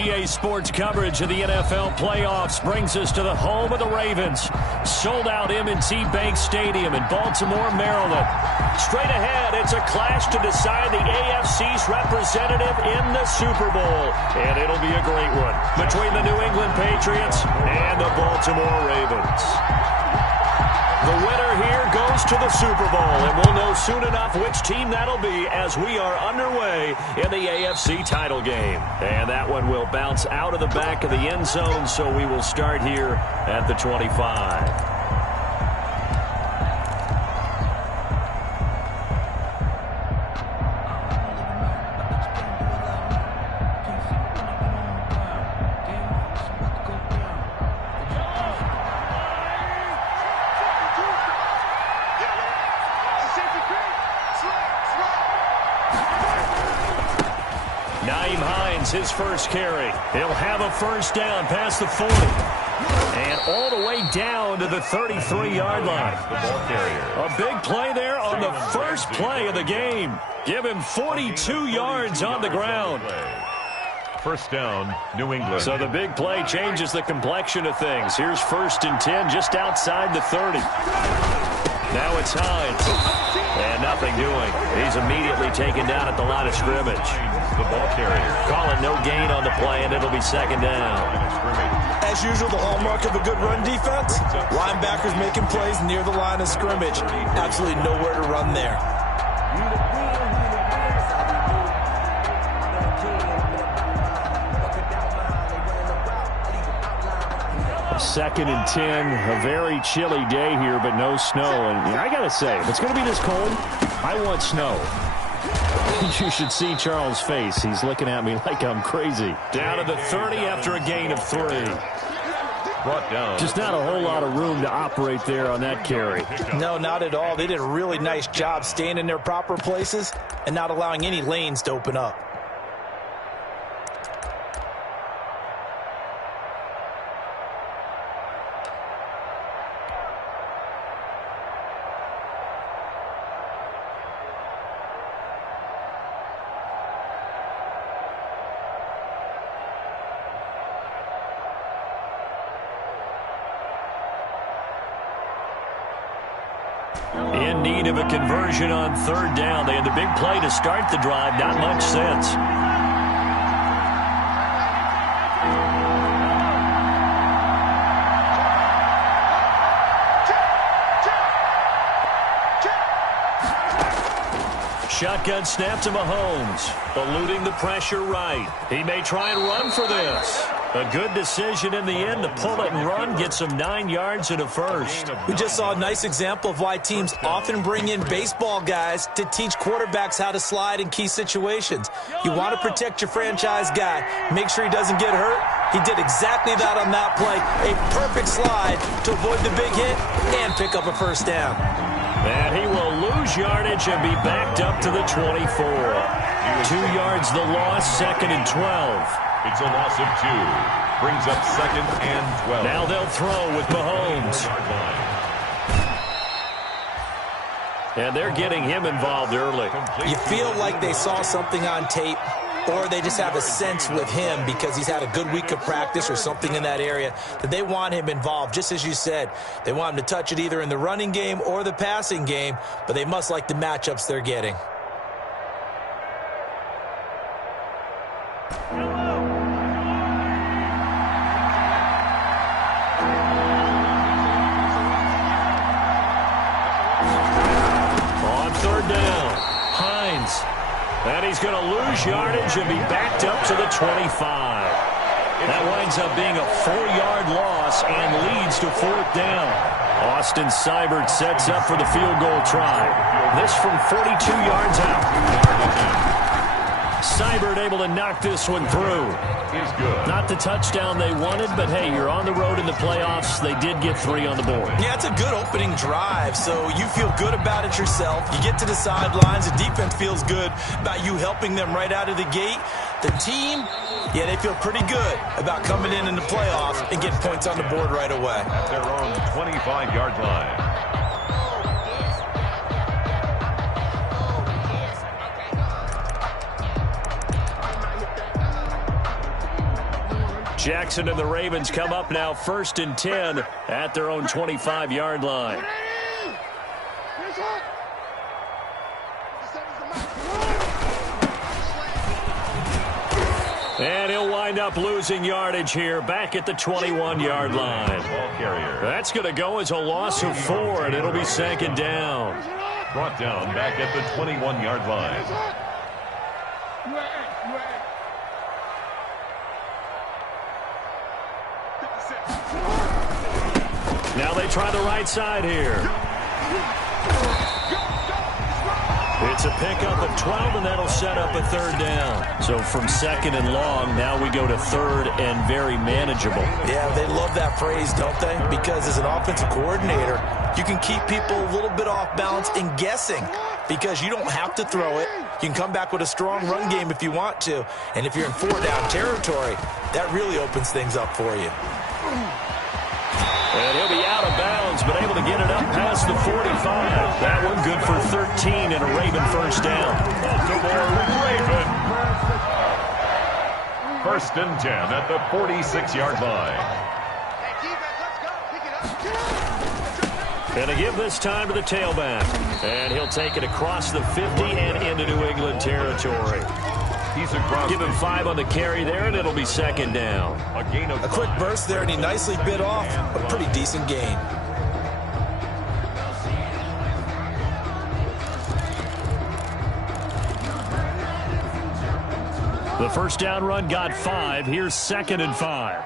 EA Sports coverage of the NFL playoffs brings us to the home of the Ravens. Sold out M&T Bank Stadium in Baltimore, Maryland. Straight ahead, it's a clash to decide the AFC's representative in the Super Bowl. And it'll be a great one between the New England Patriots and the Baltimore Ravens. The winner here goes to the Super Bowl, and we'll know soon enough which team that'll be as we are underway in the AFC title game. And that one will bounce out of the back of the end zone, so we will start here at the 25. His first carry. He'll have a first down past the 40. And all the way down to the 33-yard line. A big play there on the first play of the game. Give him 42 yards on the ground. First down, New England. So the big play changes the complexion of things. Here's 1st and 10 just outside the 30. Now it's Hines. And nothing doing. He's immediately taken down at the line of scrimmage. The ball carrier. Calling no gain on the play, and it'll be 2nd down. As usual, the hallmark of a good run defense, linebackers making plays near the line of scrimmage. Absolutely nowhere to run there. 2nd and 10, a very chilly day here, but no snow. And I got to say, if it's going to be this cold, I want snow. You should see Charles' face. He's looking at me like I'm crazy. Down to the 30 after a gain of 3. Brought down. Just not a whole lot of room to operate there on that carry. No, not at all. They did a really nice job staying in their proper places and not allowing any lanes to open up. In need of a conversion on 3rd down. They had the big play to start the drive. Not much sense. Shotgun snap to Mahomes. Eluding the pressure right. He may try and run for this. A good decision in the end to pull it and run, get some 9 yards and a first. We just saw a nice example of why teams often bring in baseball guys to teach quarterbacks how to slide in key situations. You want to protect your franchise guy. Make sure he doesn't get hurt. He did exactly that on that play. A perfect slide to avoid the big hit and pick up a first down. And he will lose yardage and be backed up to the 24. 2 yards the loss, 2nd and 12. It's a loss of 2. Brings up 2nd and 12. Now they'll throw with Mahomes. And they're getting him involved early. You feel like they saw something on tape, or they just have a sense with him because he's had a good week of practice or something in that area that they want him involved. Just as you said, they want him to touch it either in the running game or the passing game, but they must like the matchups they're getting. And he's going to lose yardage and be backed up to the 25. That winds up being a 4-yard loss and leads to 4th down. Austin Seibert sets up for the field goal try. This from 42 yards out. Seibert able to knock this one through. He's good. Not the touchdown they wanted, but hey, you're on the road in the playoffs. They did get 3 on the board. Yeah, it's a good opening drive, so you feel good about it yourself. You get to the sidelines. The defense feels good about you helping them right out of the gate. The team, yeah, they feel pretty good about coming in the playoffs and getting points on the board right away. At their own 25-yard line. Jackson and the Ravens come up now 1st and 10 at their own 25-yard line. And he'll wind up losing yardage here back at the 21-yard line. That's going to go as a loss of 4, and it'll be 2nd down. Brought down back at the 21-yard line. Now they try the right side here. It's a pickup of 12, and that'll set up a 3rd down. So from 2nd and long, now we go to 3rd and very manageable. Yeah, they love that phrase, don't they? Because as an offensive coordinator, you can keep people a little bit off balance and guessing because you don't have to throw it. You can come back with a strong run game if you want to. And if you're in 4-down territory, that really opens things up for you. And he'll be out of bounds, but able to get it up past the 45. That one good for 13 and a Raven 1st down. Baltimore Raven. 1st and 10 at the 46-yard line. And to give this time to the tailback. And he'll take it across the 50 and into New England territory. He's across. Give him 5 on the carry there, and it'll be 2nd down. A quick burst there, and he nicely bit off a pretty decent gain. The 1st down run got 5. Here's 2nd and 5.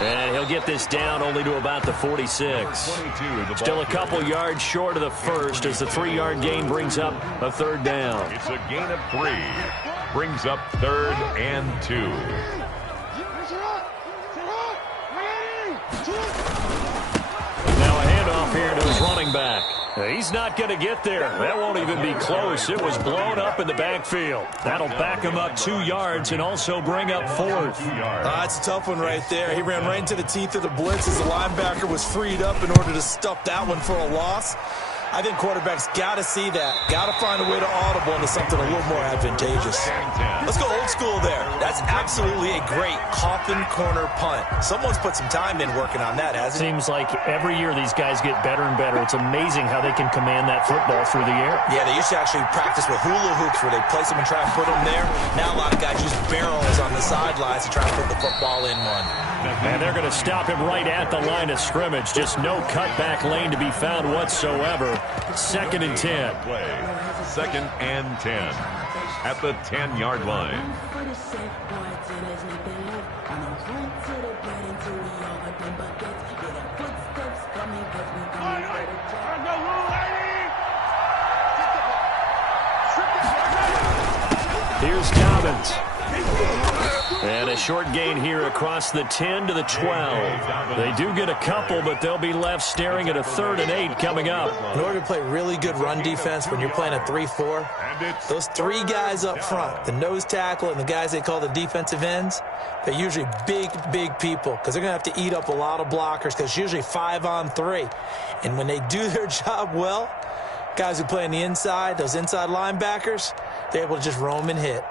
And he'll get this down only to about the 46. Still a couple yards short of the 1st as the 3-yard gain brings up a 3rd down. It's a gain of 3. Brings up 3rd and 2. Now a handoff here to his running back. He's not going to get there. That won't even be close. It was blown up in the backfield. That'll back him up 2 yards and also bring up 4th. That's a tough one right there. He ran right into the teeth of the blitz as the linebacker was freed up in order to stuff that one for a loss. I think quarterbacks got to see that. Got to find a way to audible into something a little more advantageous. Let's go old school there. That's absolutely a great coffin corner punt. Someone's put some time in working on that, hasn't it? Seems like every year these guys get better and better. It's amazing how they can command that football through the air. Yeah, they used to actually practice with hula hoops where they place them and try to put them there. Now a lot of guys use barrels on the sidelines to try to put the football in one. And they're going to stop him right at the line of scrimmage. Just no cutback lane to be found whatsoever. 2nd and 10. 2nd and 10 at the 10-yard line. Here's Dobbins. And a short gain here across the 10 to the 12. They do get a couple, but they'll be left staring at a 3rd and 8 coming up. In order to play really good run defense when you're playing a 3-4, those 3 guys up front, the nose tackle and the guys they call the defensive ends, they're usually big, big people because they're going to have to eat up a lot of blockers because it's usually 5 on 3. And when they do their job well, guys who play on the inside, those inside linebackers, they're able to just roam and hit.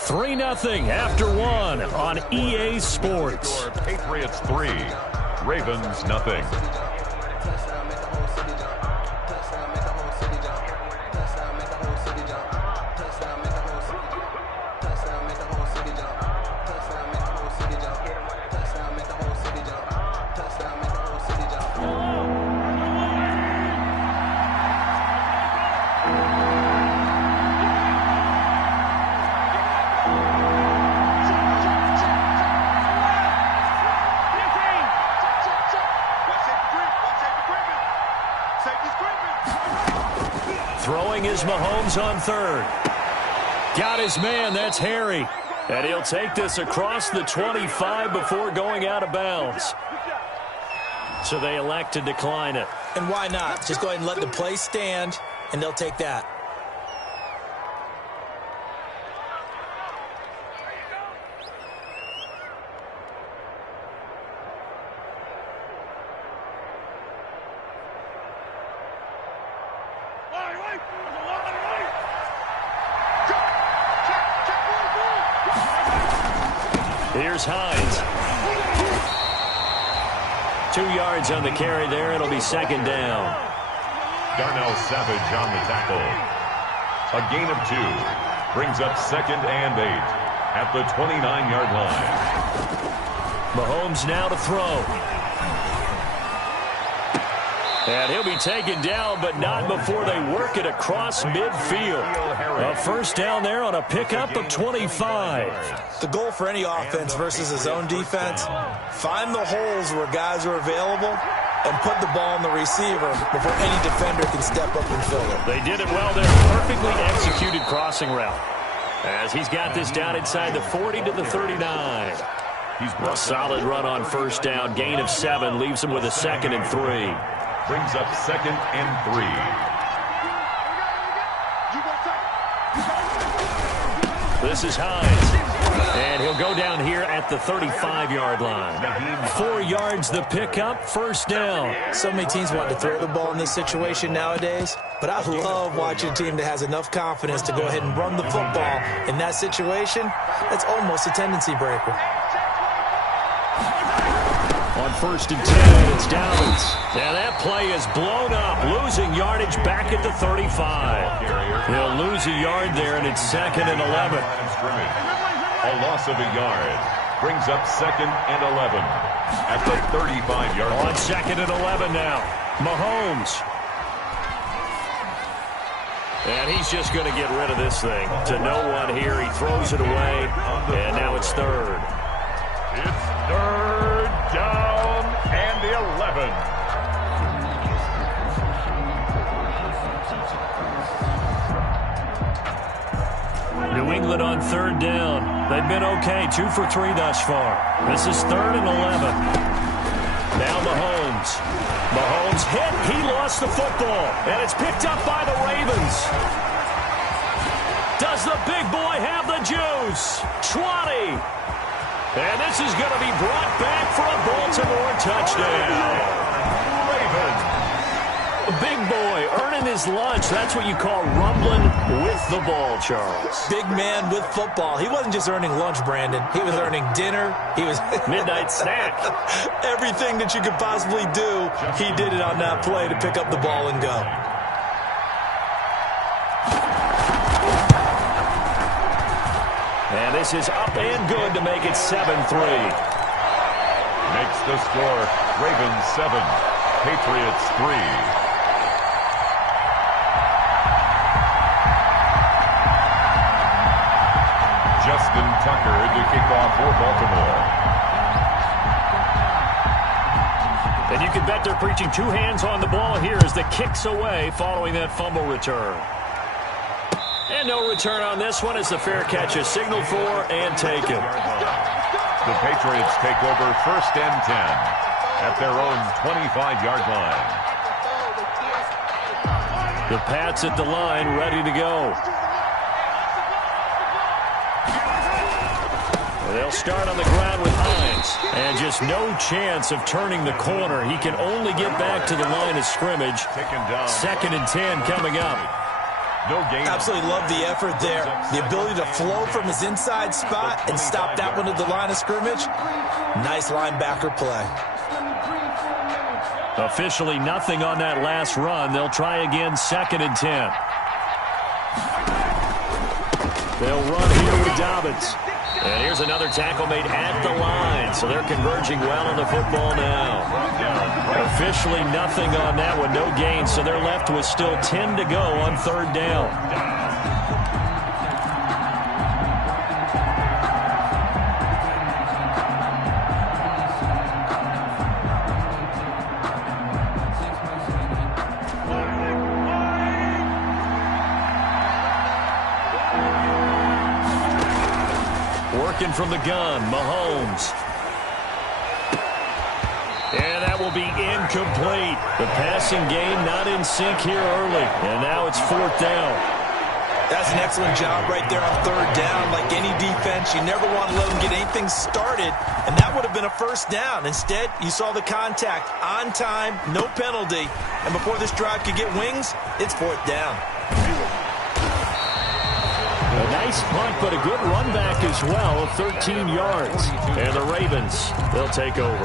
Three 0 after 1 on EA Sports. Patriots 3, Ravens nothing. Throwing is Mahomes on 3rd. Got his man, that's Harry. And he'll take this across the 25 before going out of bounds. So they elect to decline it. And why not? Just go ahead and let the play stand, and they'll take that. Here's Hines. 2 yards on the carry there. It'll be second down. Darnell Savage on the tackle. A gain of 2. Brings up second and 8 at the 29-yard line. Mahomes now to throw. And he'll be taken down, but not before they work it across midfield. A first down there on a pickup of 25. The goal for any offense versus his own defense, find the holes where guys are available and put the ball on the receiver before any defender can step up and fill it. They did it well there. Perfectly executed crossing route. As he's got this down inside the 40 to the 39. A solid run on first down. Gain of 7 leaves him with a 2nd and 3. Brings up second and 3. This is Hines. And he'll go down here at the 35-yard line. 4 yards the pickup, first down. So many teams want to throw the ball in this situation nowadays, but I love watching a team that has enough confidence to go ahead and run the football. In that situation, that's almost a tendency breaker. On first and 10, it's Downs. Now that play is blown up, losing yardage back at the 35. He'll lose a yard there, and it's 2nd and 11. A loss of a yard brings up 2nd and 11 at the 35-yard line. On 2nd and 11 now, Mahomes. And he's just going to get rid of this thing. To no one here, he throws it away, and now it's 3rd. It's 3rd down and 11. New England on 3rd down. They've been okay, 2 for 3 thus far. This is 3rd and 11. Now Mahomes. Mahomes hit. He lost the football. And it's picked up by the Ravens. Does the big boy have the juice? 20. And this is going to be brought back for a Baltimore touchdown. Ravens. Big boy earning his lunch. That's what you call rumbling with the ball, Charles. Big man with football. He wasn't just earning lunch, Brandon. He was earning dinner. He was midnight snack. Everything that you could possibly do, he did it on that play to pick up the ball and go. And this is up and good to make it 7-3. Makes the score Ravens 7, Patriots 3. Justin Tucker to kick off for Baltimore. And you can bet they're preaching 2 hands on the ball here as the kick's away following that fumble return. And no return on this one as the fair catch is signaled for and taken. The Patriots take over 1st and 10 at their own 25-yard line. The Pats at the line ready to go. They'll start on the ground with Hines. And just no chance of turning the corner. He can only get back to the line of scrimmage. 2nd and 10 coming up. No gain. Absolutely love the effort there. The ability to flow from his inside spot and stop that one at the line of scrimmage. Nice linebacker play. Officially nothing on that last run. They'll try again 2nd and 10. They'll run here with Dobbins. And here's another tackle made at the line. So they're converging well on the football now. Officially nothing on that one. No gain. So they're left with still 10 to go on 3rd down. Working from the gun, Mahomes. And that will be incomplete. The passing game not in sync here early. And now it's 4th down. That's an excellent job right there on 3rd down. Like any defense, you never want to let them get anything started. And that would have been a 1st down. Instead, you saw the contact on time, no penalty. And before this drive could get wings, it's 4th down. Nice punt, but a good run back as well of 13 yards. And the Ravens, they'll take over.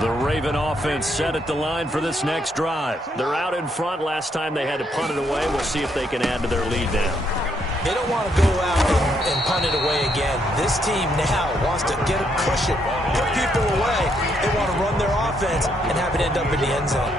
The Raven offense set at the line for this next drive. They're out in front. Last time they had to punt it away. We'll see if they can add to their lead now. They don't want to go out and punt it away again. This team now wants to get a cushion, put people away. They want to run their offense and have it end up in the end zone.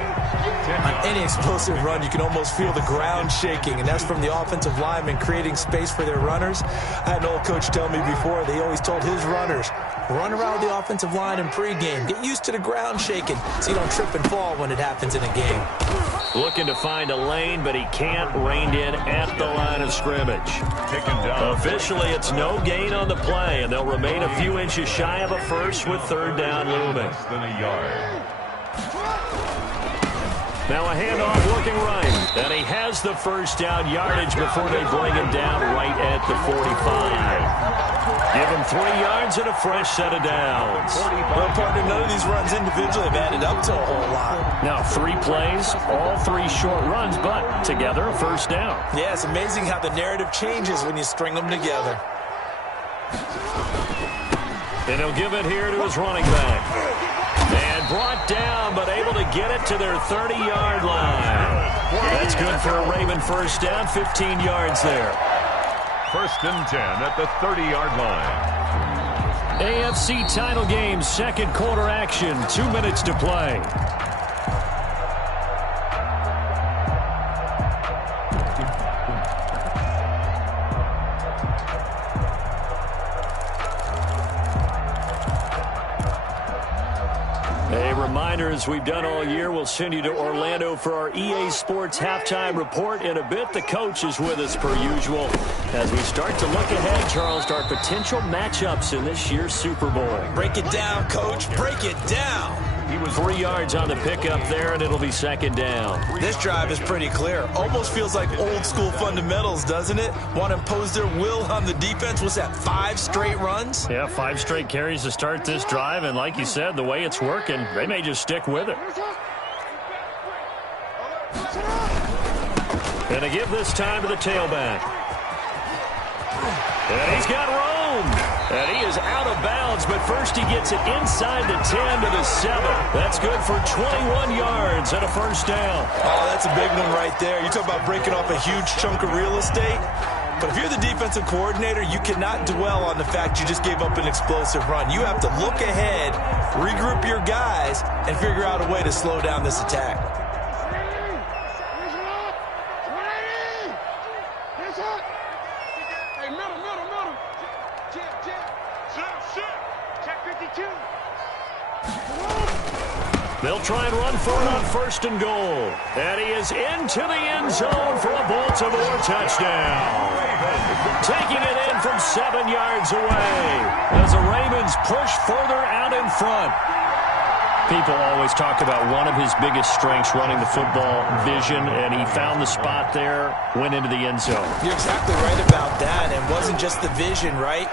On any explosive run, you can almost feel the ground shaking, and that's from the offensive linemen creating space for their runners. I had an old coach tell me before, they always told his runners, run around the offensive line in pregame. Get used to the ground shaking so you don't trip and fall when it happens in a game. Looking to find a lane, but he can't. Reined in at the line of scrimmage. Officially, it's no gain on the play, and they'll remain a few inches shy of a first with third down looming. Less than a yard. Now a handoff looking right, and he has the first down yardage before they bring him down right at the 45. Give him 3 yards and a fresh set of downs. Well, partner, none of these runs individually have added up to a whole lot. Now 3 plays, all 3 short runs, but together a first down. Yeah, it's amazing how the narrative changes when you string them together. And he'll give it here to his running back. And brought down, but able to get it to their 30-yard line. That's good for a Raven first down, 15 yards there. 1st and 10 at the 30-yard line. AFC title game, second quarter action, 2 minutes to play. As we've done all year, we'll send you to Orlando for our EA Sports halftime report. In a bit, the coach is with us per usual as we start to look ahead, Charles, to our potential matchups in this year's Super Bowl. Break it down, Coach. Break it down. He was 3 yards on the pickup there, and it'll be second down. This drive is pretty clear. Almost feels like old school fundamentals, doesn't it? Want to impose their will on the defense. Was that 5 straight runs? Yeah, 5 straight carries to start this drive, and like you said, the way it's working, they may just stick with it. And to give this time to the tailback. And he's got room. And he is out of bounds, but first he gets it inside the 10 to the 7. That's good for 21 yards and a first down. Oh, that's a big one right there. You talk about breaking off a huge chunk of real estate. But if you're the defensive coordinator, you cannot dwell on the fact you just gave up an explosive run. You have to look ahead, regroup your guys, and figure out a way to slow down this attack. They'll try and run for it on 1st and goal. And he is into the end zone for a Baltimore touchdown. Taking it in from 7 yards away as the Ravens push further out in front. People always talk about one of his biggest strengths, running the football, vision, and he found the spot there, went into the end zone. You're exactly right about that. It wasn't just the vision, right?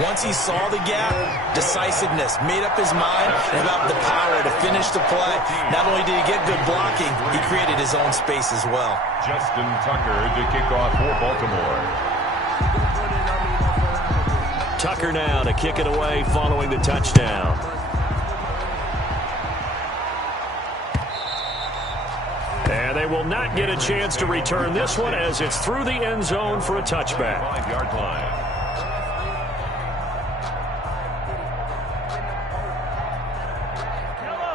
Once he saw the gap, decisiveness, made up his mind about the power to finish the play. Not only did he get good blocking, he created his own space as well. Justin Tucker to kick off for Baltimore. Tucker now to kick it away following the touchdown. And they will not get a chance to return this one as it's through the end zone for a touchback. 5-yard line.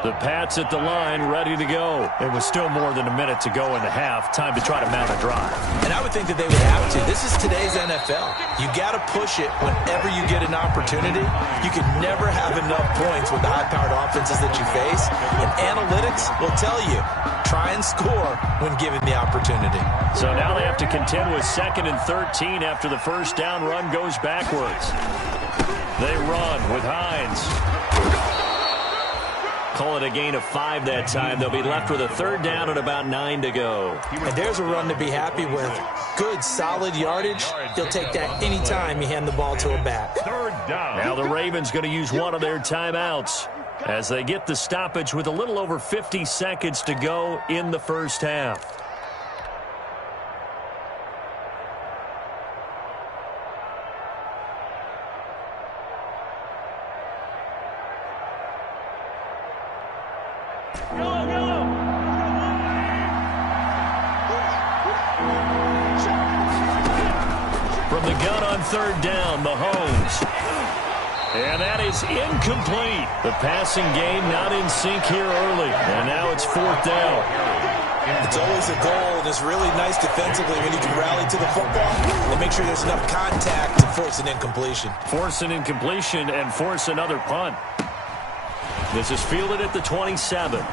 The Pats at the line, ready to go. It was still more than a minute to go in the half. Time to try to mount a drive. And I would think that they would have to. This is today's NFL. You got to push it whenever you get an opportunity. You can never have enough points with the high-powered offenses that you face. And analytics will tell you, try and score when given the opportunity. So now they have to contend with 2nd and 13 after the first down run goes backwards. They run with Hines. Call it a gain of 5 that time. They'll be left with a 3rd down and about 9 to go. And there's a run to be happy with. Good, solid yardage. He'll take that anytime you hand the ball to a back. 3rd down. Now the Ravens going to use one of their timeouts. as they get the stoppage with a little over 50 seconds to go in the first half. From the gun on third down, Mahomes. And that is incomplete. The passing game not in sync here early. And now it's fourth down. It's always a goal, and it's really nice defensively when you can rally to the football and make sure there's enough contact to force an incompletion. Force an incompletion and force another punt. This is fielded at the 27.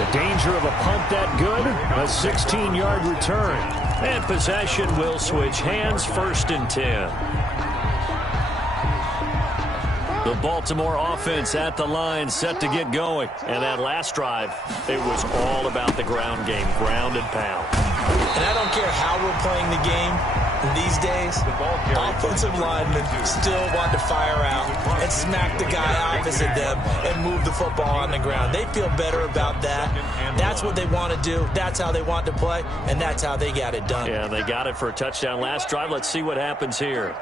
The danger of a punt that good, a 16-yard return. And possession will switch hands, 1st and 10. The Baltimore offense at the line, set to get going. And that last drive, it was all about the ground game, ground and pound. And I don't care how we're playing the game these days, offensive linemen still want to fire out and smack the guy opposite them and move the football on the ground. They feel better about that. That's what they want to do. That's how they want to play, and that's how they got it done. Yeah, they got it for a touchdown last drive. Let's see what happens here.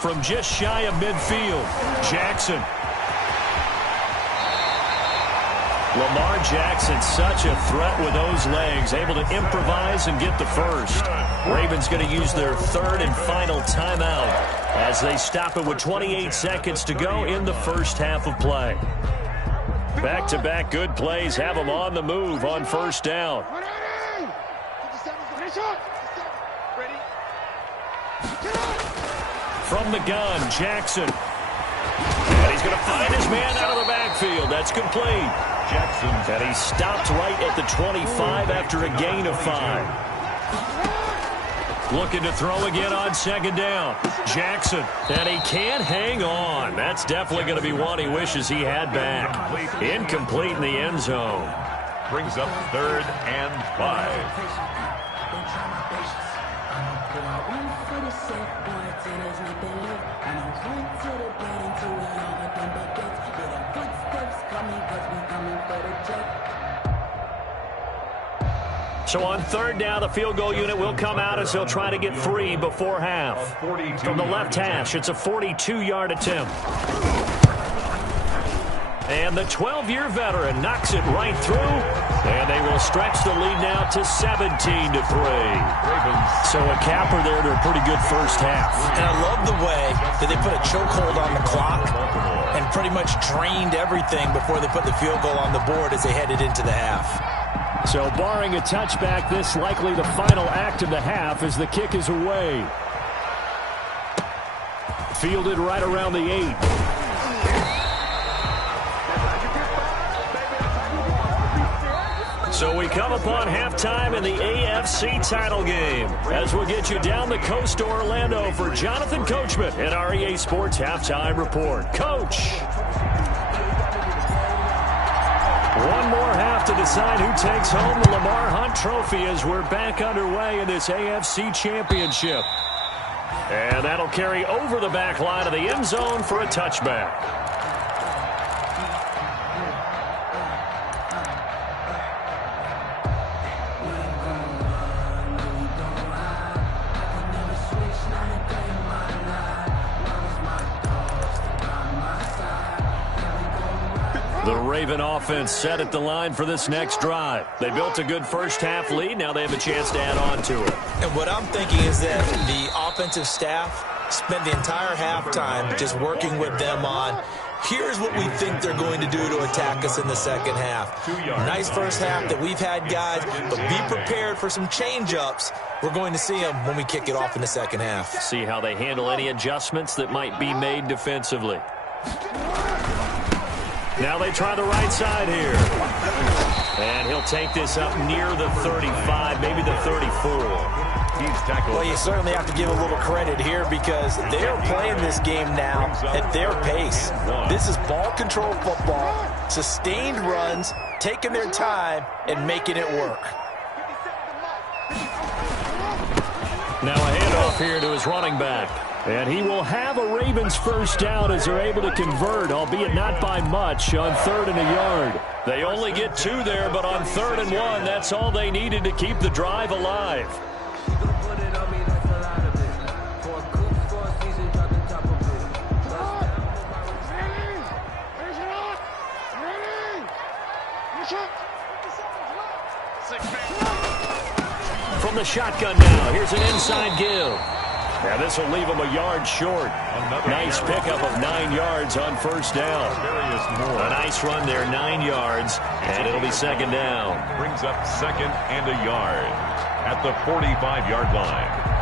From just shy of midfield, Jackson. Lamar Jackson, such a threat with those legs, able to improvise and get the first. Ravens going to use their third and final timeout as they stop it with 28 seconds to go in the first half of play. Back-to-back good plays have them on the move on first down. From the gun, Jackson. And he's going to find his man out of the backfield. That's complete. Jackson. And he stopped right at the 25 after a gain of 5. Looking to throw again on second down. Jackson. And he can't hang on. That's definitely going to be one he wishes he had back. Incomplete in the end zone. Brings up 3rd and 5. So on third down, the field goal unit will come out as they'll try to get 3 before half. From the left hash, it's a 42-yard attempt. And the 12-year veteran knocks it right through. And they will stretch the lead now to 17-3. So a capper there to a pretty good first half. And I love the way that they put a chokehold on the clock and pretty much drained everything before they put the field goal on the board as they headed into the half. So barring a touchback, this likely the final act of the half as the kick is away. Fielded right around the 8. So we come upon halftime in the AFC title game as we'll get you down the coast to Orlando for Jonathan Coachman at our EA Sports Halftime Report. Coach! One more half to decide who takes home the Lamar Hunt Trophy as we're back underway in this AFC Championship. And that'll carry over the back line of the end zone for a touchback. The Raven offense set at the line for this next drive. They built a good first half lead. Now they have a chance to add on to it. And what I'm thinking is that the offensive staff spent the entire halftime just working with them on, here's what we think they're going to do to attack us in the second half. Nice first half that we've had, guys, but be prepared for some change-ups. We're going to see them when we kick it off in the second half. See how they handle any adjustments that might be made defensively. Now they try the right side here. And he'll take this up near the 35, maybe the 34. He's tackled. Well, you certainly have to give a little credit here because they're playing this game now at their pace. This is ball control football, sustained runs, taking their time, and making it work. Now a handoff here to his running back. And he will have a Ravens first down as they're able to convert, albeit not by much, on 3rd and a yard. They only get 2 there, but on 3rd and 1, that's all they needed to keep the drive alive. From the shotgun now, here's an inside give. Now this will leave him a yard short. Nice pickup of 9 yards on first down. A nice run there, 9 yards, and it'll be 2nd down. Brings up 2nd and a yard at the 45-yard line.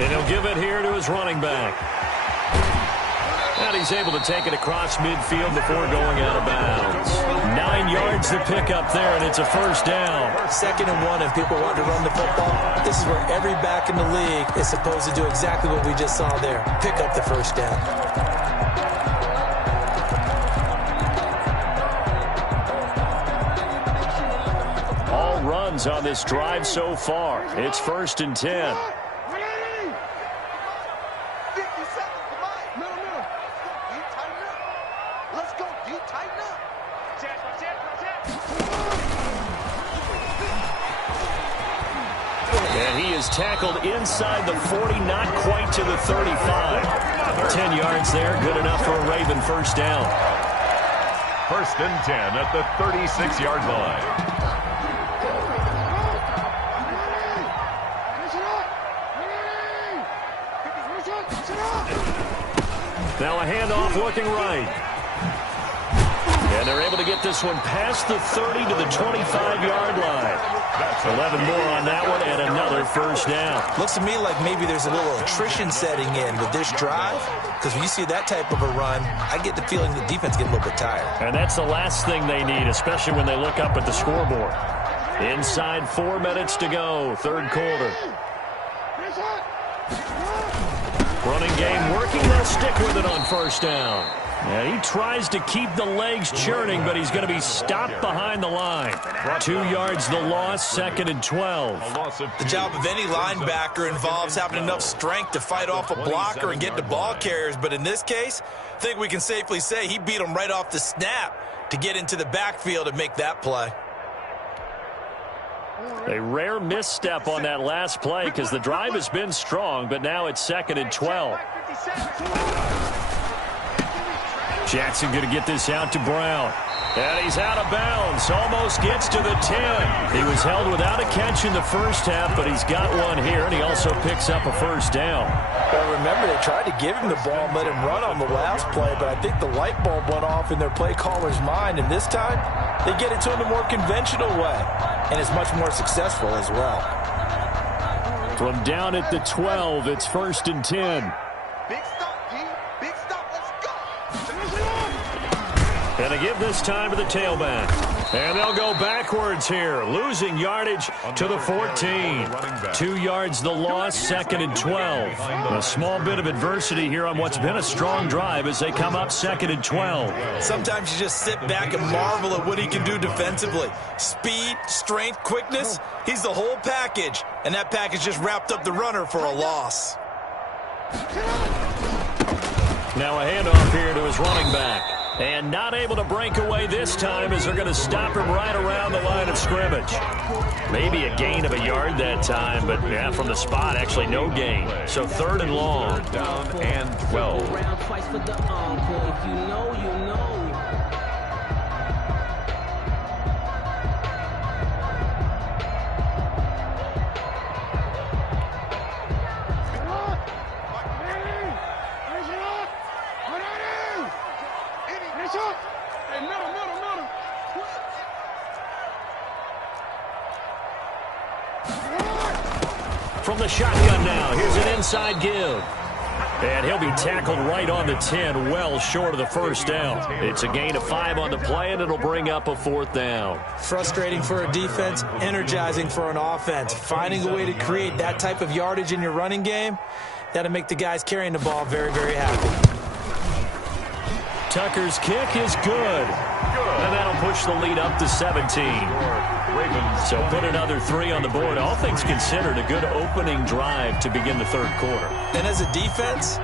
And he'll give it here to his running back. And he's able to take it across midfield before going out of bounds. 9 yards to pick up there, and it's a first down. 2nd and 1, and people want to run the football. This is where every back in the league is supposed to do exactly what we just saw there. Pick up the first down. All runs on this drive so far. It's 1st and 10. And he is tackled inside the 40, not quite to the 35. 10 yards there, good enough for a Raven first down. 1st and 10 at the 36-yard line. Now a handoff looking right. And they're able to get this one past the 30 to the 25-yard line. 11 more on that one and another first down. Looks to me like maybe there's a little attrition setting in with this drive, because when you see that type of a run, I get the feeling the defense getting a little bit tired. And that's the last thing they need, especially when they look up at the scoreboard. Inside 4 minutes to go, 3rd quarter. Running game working, they'll stick with it on first down. Yeah, he tries to keep the legs churning, but he's going to be stopped behind the line. 2 yards the loss, 2nd and 12. The job of any linebacker involves having enough strength to fight off a blocker and get to ball carriers, but in this case, I think we can safely say he beat him right off the snap to get into the backfield and make that play. A rare misstep on that last play because the drive has been strong, but now it's 2nd and 12. Jackson going to get this out to Brown. And he's out of bounds. Almost gets to the 10. He was held without a catch in the first half, but he's got one here, and he also picks up a first down. Well, remember, they tried to give him the ball and let him run on the last play, but I think the light bulb went off in their play caller's mind, and this time they get it to him the more conventional way, and it's much more successful as well. From down at the 12, it's 1st and 10. Big stop, D. Big stop. Let's go. And they give this time to the tailback. And they'll go backwards here, losing yardage to the 14. 2 yards the loss, 2nd and 12. A small bit of adversity here on what's been a strong drive as they come up 2nd and 12. Sometimes you just sit back and marvel at what he can do defensively. Speed, strength, quickness, he's the whole package. And that package just wrapped up the runner for a loss. Now a handoff here to his running back. And not able to break away this time as they're going to stop him right around the line of scrimmage. Maybe a gain of a yard that time, but yeah, from the spot, actually no gain. So 3rd and long. Down and 12. the shotgun now. Here's an inside give. And he'll be tackled right on the 10, well short of the first down. It's a gain of 5 on the play, and it'll bring up a 4th down. Frustrating for a defense, energizing for an offense. Finding a way to create that type of yardage in your running game, that'll make the guys carrying the ball very, very happy. Tucker's kick is good. And that'll push the lead up to 17. So put another 3 on the board. All things considered, a good opening drive to begin the third quarter. And as a defense,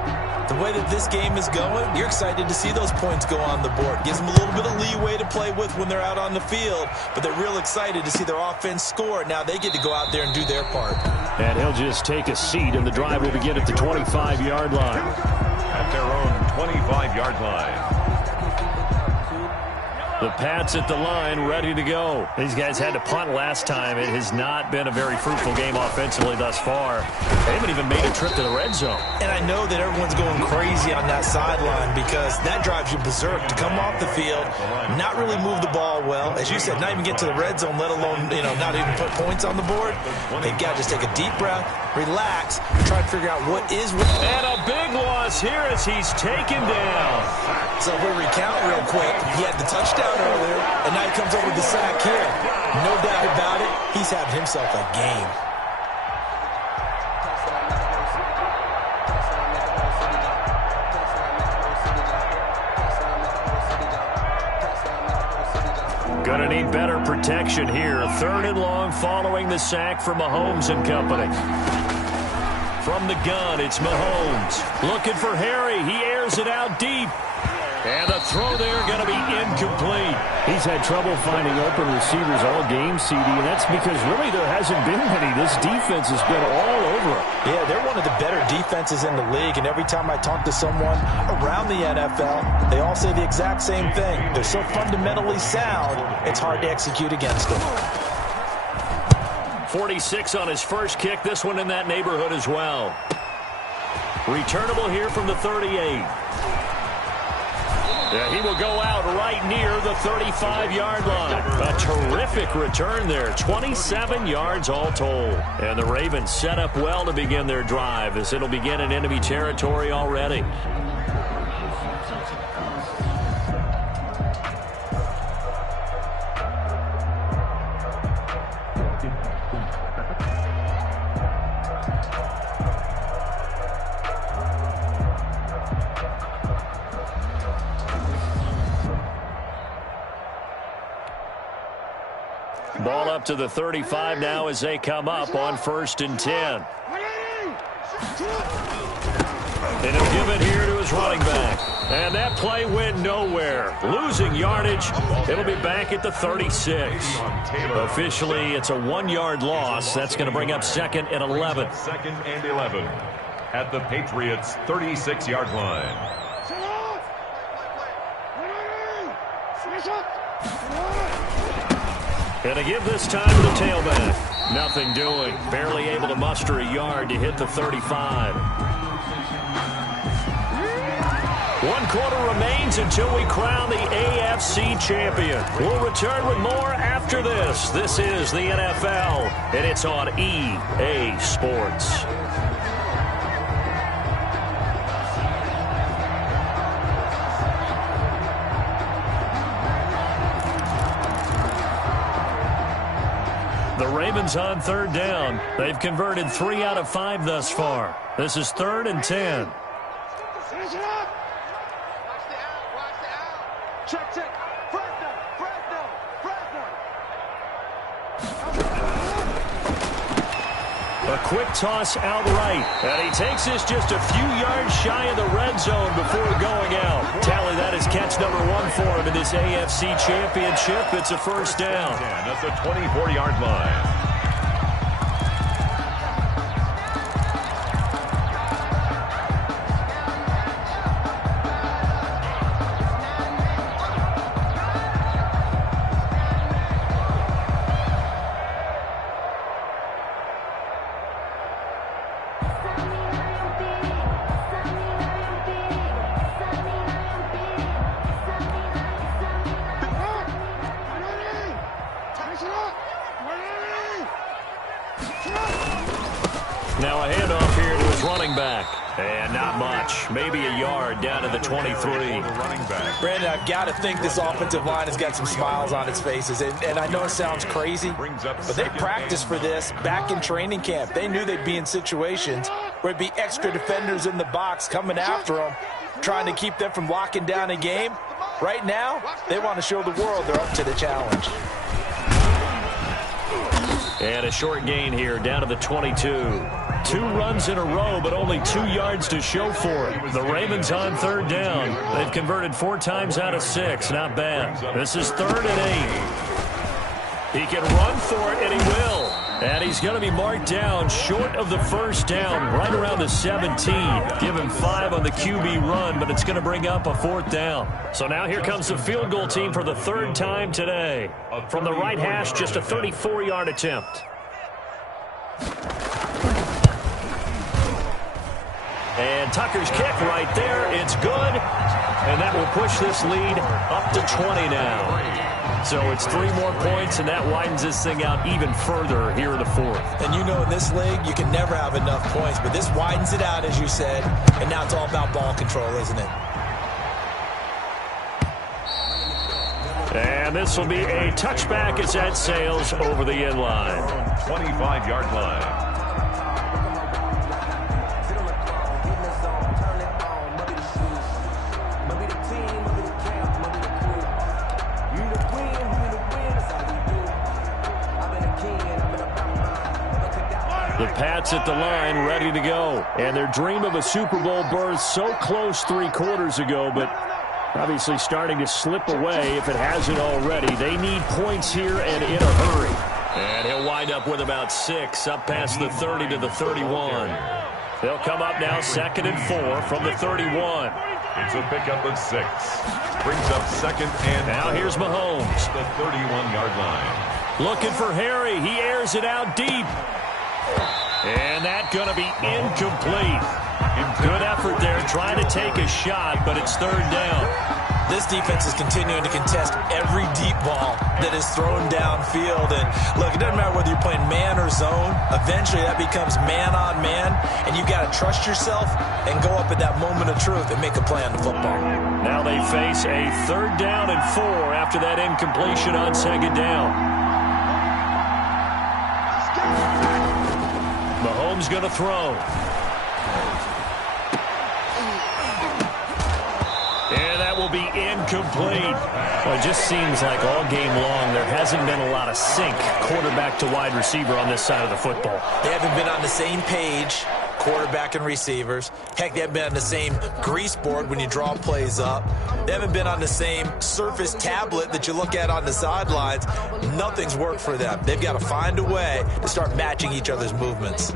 the way that this game is going, you're excited to see those points go on the board. Gives them a little bit of leeway to play with when they're out on the field, but they're real excited to see their offense score. Now they get to go out there and do their part. And he'll just take a seat, and the drive will begin at the 25-yard line. At their own 25-yard line. The Pats at the line, ready to go. These guys had to punt last time. It has not been a very fruitful game offensively thus far. They haven't even made a trip to the red zone. And I know that everyone's going crazy on that sideline because that drives you berserk to come off the field, not really move the ball well. As you said, not even get to the red zone, let alone, not even put points on the board. They've got to just take a deep breath, relax, try to figure out what is. And a big loss here as he's taken down. So if we recount real quick, he had the touchdown earlier, and now he comes over with the sack here. No doubt about it, he's having himself a game. Gonna need better protection here. 3rd and long following the sack from Mahomes and company. From the gun, it's Mahomes. Looking for Harry. He airs it out deep. And the throw there going to be incomplete. He's had trouble finding open receivers all game, CD, and that's because really there hasn't been many. This defense has been all over him. Yeah, they're one of the better defenses in the league, and every time I talk to someone around the NFL, they all say the exact same thing. They're so fundamentally sound, it's hard to execute against them. 46 on his first kick. This one in that neighborhood as well. Returnable here from the 38. Yeah, he will go out right near the 35-yard line. A terrific return there. 27 yards all told. And the Ravens set up well to begin their drive as it'll begin in enemy territory already. Ball up to the 35 now as they come up on 1st and 10. And he'll give it here to his running back. And that play went nowhere. Losing yardage. It'll be back at the 36. Officially, it's a 1-yard loss. That's going to bring up 2nd and 11. 2nd and 11 at the Patriots' 36-yard line. And to give this time to the tailback. Nothing doing. Barely able to muster a yard to hit the 35. 1 quarter remains until we crown the AFC champion. We'll return with more after this. This is the NFL, and it's on EA Sports. The Ravens on 3rd down. They've converted 3 out of 5 thus far. This is 3rd and 10. A quick toss outright. And he takes this just a few yards shy of the red zone before going out. Tally, that is catch number 1 for him in this AFC championship. It's a 1st down. That's a 24-yard line. running back. And not much. Maybe a yard down to the 23. Brandon, I've got to think this offensive line has got some smiles on its faces. And I know it sounds crazy, but they practiced for this back in training camp. They knew they'd be in situations where it'd be extra defenders in the box coming after them, trying to keep them from locking down a game. Right now, they want to show the world they're up to the challenge. And a short gain here, down to the 22. 2 runs in a row, but only 2 yards to show for it. The Ravens on 3rd down. They've converted 4 times out of 6. Not bad. This is 3rd and 8. He can run for it, and he will. And he's going to be marked down short of the 1st down, right around the 17. Give him 5 on the QB run, but it's going to bring up a 4th down. So now here comes the field goal team for the 3rd time today. From the right hash, just a 34-yard attempt. And Tucker's kick right there. It's good. And that will push this lead up to 20 now. So it's 3 more points, and that widens this thing out even further here in the 4th. And you know, in this league, you can never have enough points. But this widens it out, as you said. And now it's all about ball control, isn't it? And this will be a touchback as that sails over the end line. 25-yard line. The Pats at the line, ready to go. And their dream of a Super Bowl berth so close 3 quarters ago, but obviously starting to slip away if it hasn't already. They need points here and in a hurry. And he'll wind up with about 6, up past the 30 to the 31. They'll come up now 2nd and 4 from the 31. It's a pickup of 6. Brings up 2nd and now 4. Here's Mahomes. The 31-yard line. Looking for Harry. He airs it out deep. And that's going to be incomplete. Good effort there, trying to take a shot, but it's 3rd down. This defense is continuing to contest every deep ball that is thrown downfield. And look, it doesn't matter whether you're playing man or zone. Eventually, that becomes man on man, and you've got to trust yourself and go up at that moment of truth and make a play on the football. Now they face a 3rd down and 4 after that incompletion on 2nd down. Mahomes going to throw. And that will be incomplete. Well, it just seems like all game long there hasn't been a lot of sync quarterback to wide receiver on this side of the football. They haven't been on the same page, quarterback and receivers. Heck, they haven't been on the same grease board when you draw plays up. They haven't been on the same Surface tablet that you look at on the sidelines. Nothing's worked for them. They've got to find a way to start matching each other's movements.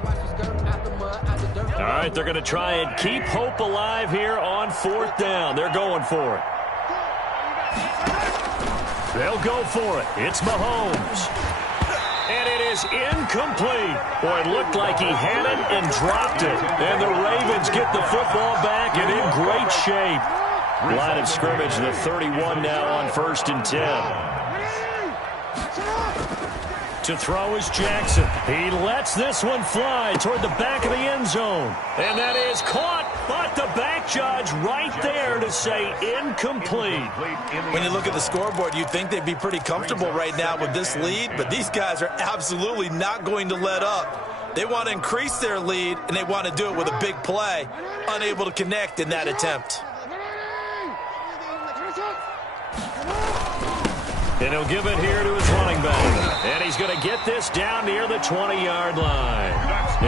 All right, they're going to try and keep hope alive here on 4th down. They're going for it. They'll go for it. It's Mahomes. And it is incomplete. Boy, it looked like he had it and dropped it. And the Ravens get the football back and in great shape. Line of scrimmage, the 31 now on 1st and 10. To throw is Jackson. He lets this one fly toward the back of the end zone. And that is caught, but the back judge right there to say incomplete. When you look at the scoreboard, you'd think they'd be pretty comfortable right now with this lead, but these guys are absolutely not going to let up. They want to increase their lead, and they want to do it with a big play. Unable to connect in that attempt. And he'll give it here to his running back. And he's going to get this down near the 20-yard line.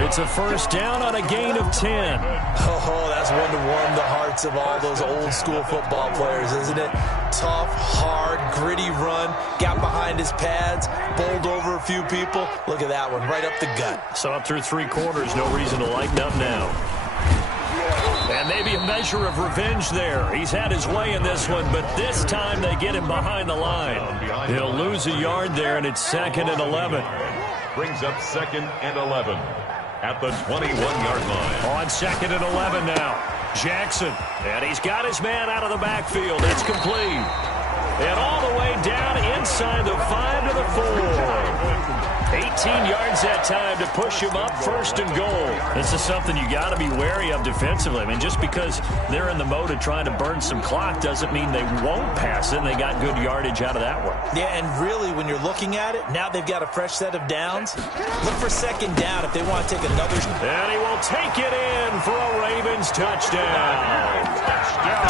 It's a 1st down on a gain of 10. Oh, that's one to warm the hearts of all those old-school football players, isn't it? Tough, hard, gritty run. Got behind his pads, bowled over a few people. Look at that one, right up the gut. So up through 3 quarters, no reason to lighten up now. And maybe a measure of revenge there. He's had his way in this one, but this time they get him behind the line. He'll lose a yard there, and it's 2nd and 11. Brings up 2nd and 11 at the 21-yard line. On 2nd and 11 now. Jackson, and he's got his man out of the backfield. It's complete. And all the way down inside the 5 to the 4. 18 yards that time to push him up, 1st and goal. This is something you got to be wary of defensively. I mean, just because they're in the mode of trying to burn some clock doesn't mean they won't pass it, and they got good yardage out of that one. Yeah, and really, when you're looking at it, now they've got a fresh set of downs. Look for 2nd down if they want to take another. And he will take it in for a Ravens touchdown.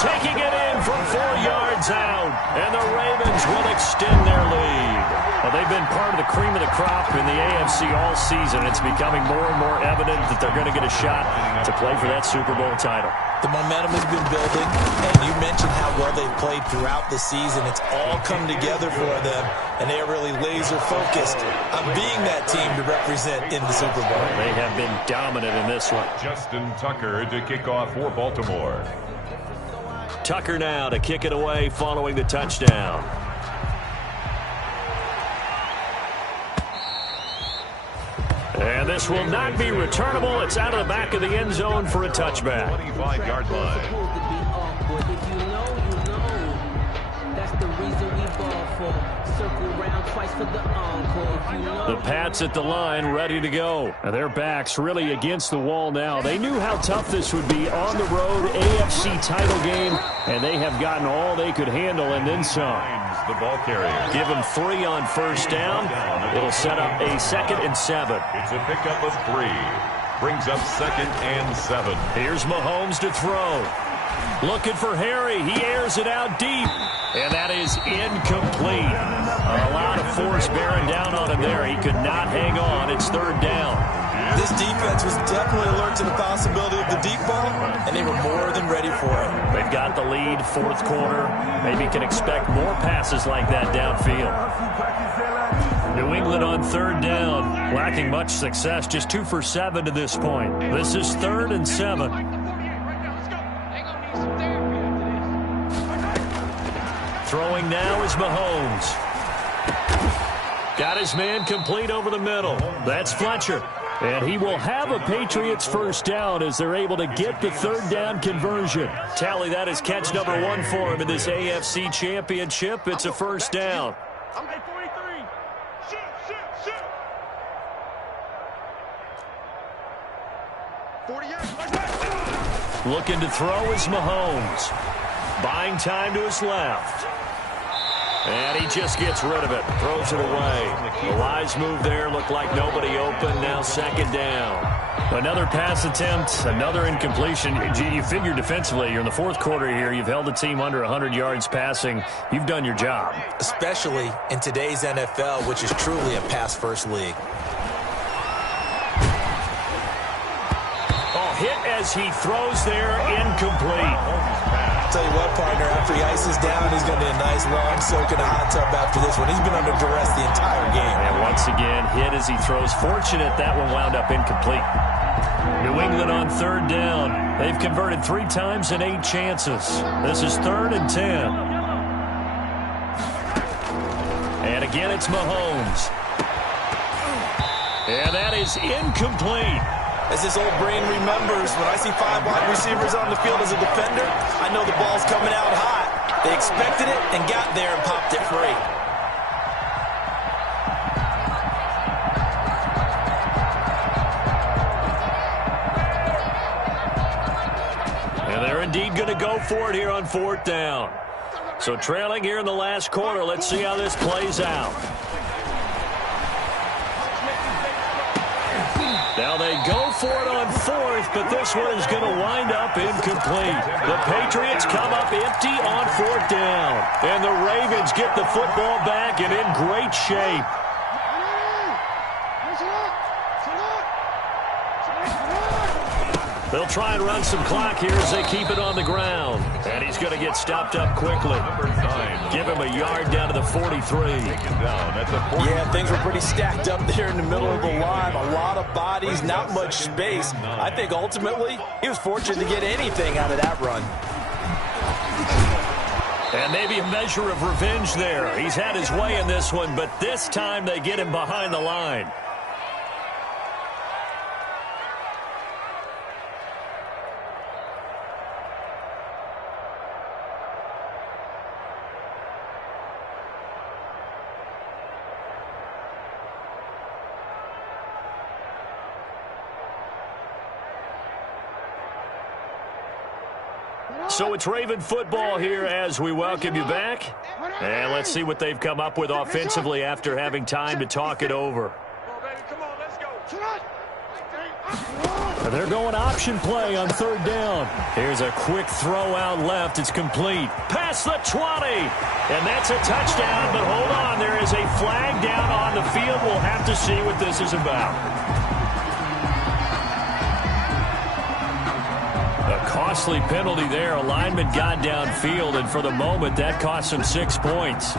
Taking it in from 4 yards out, and the Ravens will extend their lead. Well, they've been part of the cream of the crop in the AFC all season. It's becoming more and more evident that they're going to get a shot to play for that Super Bowl title. The momentum has been building, and you mentioned how well they've played throughout the season. It's all come together for them, and they are really laser-focused on being that team to represent in the Super Bowl. They have been dominant in this one. Justin Tucker to kick off for Baltimore. Tucker now to kick it away following the touchdown. And this will not be returnable. It's out of the back of the end zone for a touchback. 25-yard line. The Pats at the line, ready to go. Now their backs really against the wall now. They knew how tough this would be on the road, AFC title game, and they have gotten all they could handle and then some. The ball carrier. Give him 3 on 1st down. It'll set up a 2nd and 7. It's a pickup of 3. Brings up 2nd and 7. Here's Mahomes to throw. Looking for Harry. He airs it out deep. And that is incomplete. A lot of force bearing down on him there. He could not hang on. It's 3rd down. This defense was definitely alert to the possibility of the deep ball, and they were more than ready for it. They've got the lead, 4th quarter. Maybe can expect more passes like that downfield. New England on 3rd down, lacking much success, just 2 for 7 to this point. This is 3rd and 7. Throwing now is Mahomes. Got his man complete over the middle. That's Fletcher. And he will have a Patriots 1st down as they're able to get the 3rd down conversion. Tally, that is catch number 1 for him in this AFC Championship. It's a 1st down. Looking to throw is Mahomes. Buying time to his left. And he just gets rid of it. Throws it away. The wise move there. Looked like nobody open. Now 2nd down. Another pass attempt, another incompletion. You figure defensively, you're in the 4th quarter here. You've held the team under 100 yards passing. You've done your job. Especially in today's NFL, which is truly a pass-first league. Oh, hit as he throws there. Incomplete. Tell you what, partner, after he ices down, he's going to need a nice long soak in a hot tub after this one. He's been under duress the entire game. And once again, hit as he throws. Fortunate that one wound up incomplete. New England on 3rd down. They've converted 3 times in 8 chances. This is 3rd and 10. And again, it's Mahomes. And that is incomplete. As his old brain remembers, when I see 5 wide receivers on the field as a defender, I know the ball's coming out hot. They expected it and got there and popped it free. And they're indeed going to go for it here on 4th down. So trailing here in the last quarter, let's see how this plays out. Now they go for it on 4th, but this one is going to wind up incomplete. The Patriots come up empty on 4th down. And the Ravens get the football back and in great shape. They'll try and run some clock here as they keep it on the ground. And he's going to get stopped up quickly. Give him a yard down to the 43. Yeah, things were pretty stacked up there in the middle of the line. A lot of bodies, not much space. I think ultimately he was fortunate to get anything out of that run. And maybe a measure of revenge there. He's had his way in this one, but this time they get him behind the line. So it's Raven football here as we welcome you back. And let's see what they've come up with offensively after having time to talk it over. They're going option play on third down. Here's a quick throw out left. It's complete. Past the 20. And that's a touchdown. But hold on. There is a flag down on the field. We'll have to see what this is about. A costly penalty there. A lineman got downfield. And for the moment, that cost him 6 points.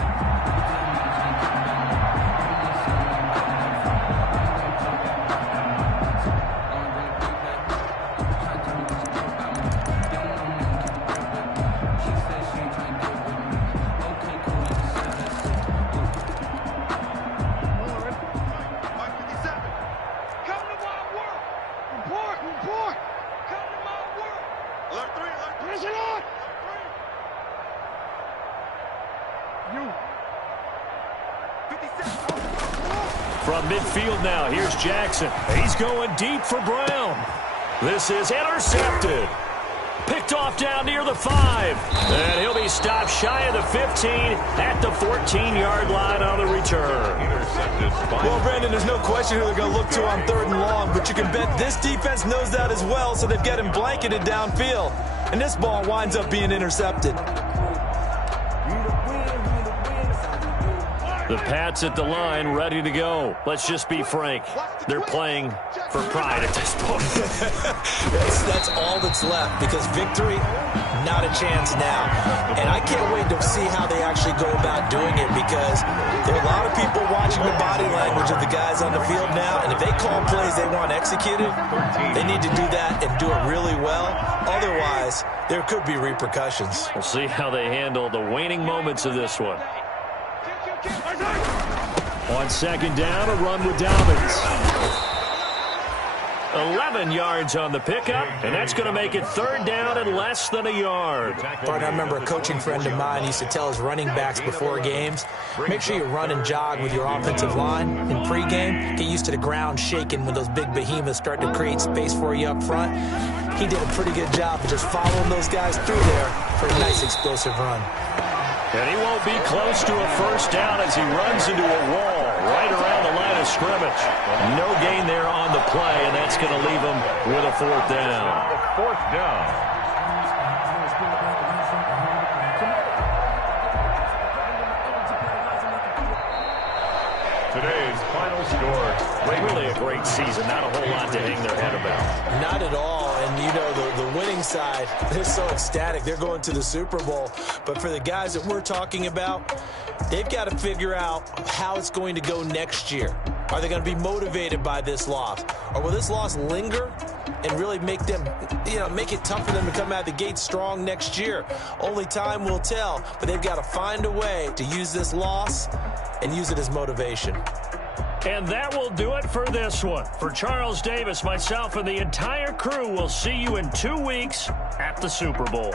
From midfield now, here's Jackson. He's going deep for Brown. This is intercepted. Picked off down near the 5. And he'll be stopped shy of the 15 at the 14-yard line on the return. Well, Brandon, there's no question who they're going to look to on third and long, but you can bet this defense knows that as well, so they've got him blanketed downfield. And this ball winds up being intercepted. The Pats at the line, ready to go. Let's just be frank. They're playing for pride at this point. That's all that's left, because victory, not a chance now. And I can't wait to see how they actually go about doing it, because there are a lot of people watching the body language of the guys on the field now, and if they call plays they want executed, they need to do that and do it really well. Otherwise, there could be repercussions. We'll see how they handle the waning moments of this one. On second down, a run with Dobbins. 11 yards on the pickup, and that's going to make it third down and less than a yard. Partner, I remember a coaching friend of mine used to tell his running backs before games, make sure you run and jog with your offensive line in pregame. Get used to the ground shaking when those big behemoths start to create space for you up front. He did a pretty good job of just following those guys through there for a nice explosive run. And he won't be close to a first down as he runs into a wall right around the line of scrimmage. No gain there on the play, and that's going to leave him with a fourth down. Fourth down. Today's final score. Really a great season. Not a whole lot to hang their head about. Not at all. And, you know, the winning side, they're so ecstatic. They're going to the Super Bowl. But for the guys that we're talking about, they've got to figure out how it's going to go next year. Are they going to be motivated by this loss? Or will this loss linger and really make them, make it tough for them to come out of the gate strong next year? Only time will tell. But they've got to find a way to use this loss and use it as motivation. And that will do it for this one. For Charles Davis, myself, and the entire crew, we'll see you in 2 weeks at the Super Bowl.